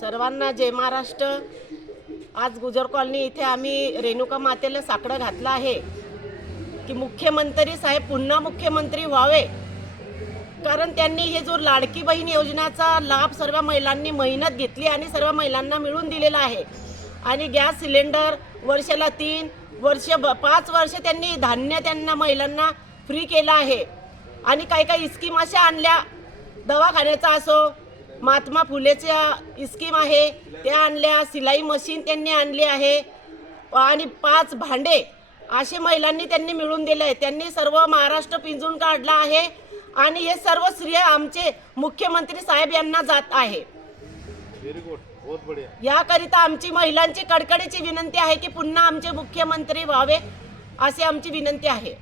सर्वांना जय महाराष्ट्र। आज गुजर कॉलनी इथे आम्ही रेणुका मातेला साकडं घातलं आहे की मुख्यमंत्री साहेब पुन्हा मुख्यमंत्री व्हावे, कारण त्यांनी हे जो लाडकी बहीण योजनेचा लाभ सर्व महिलांनी मेहनत घेतली आणि सर्व महिलांना मिळून दिलेला आहे। आणि गॅस सिलेंडर वर्षाला 3 वर्ष 5 वर्ष त्यांनी धान्य त्यांना महिलांना फ्री केलं आहे। आणि काही स्कीम अशा आणल्या, दवाखान्याचा असो, महात्मा फुलेच्या स्कीम आहे त्या आणल्या, सिलाई मशीन त्यांनी आणली आहे आणि 5 भांडे असे महिलांनी त्यांनी मिळून दिले आहे। त्यांनी सर्व महाराष्ट्र पिंजून काढला आहे आणि हे सर्व श्रेय आमचे मुख्यमंत्री साहेब यांना जात आहे। व्हेरी गुड, बहुत बढिया। याकरिता आमची महिलांची कडकडीची विनंती आहे की पुन्हा आमचे मुख्यमंत्री व्हावे अशी आमची विनंती आहे।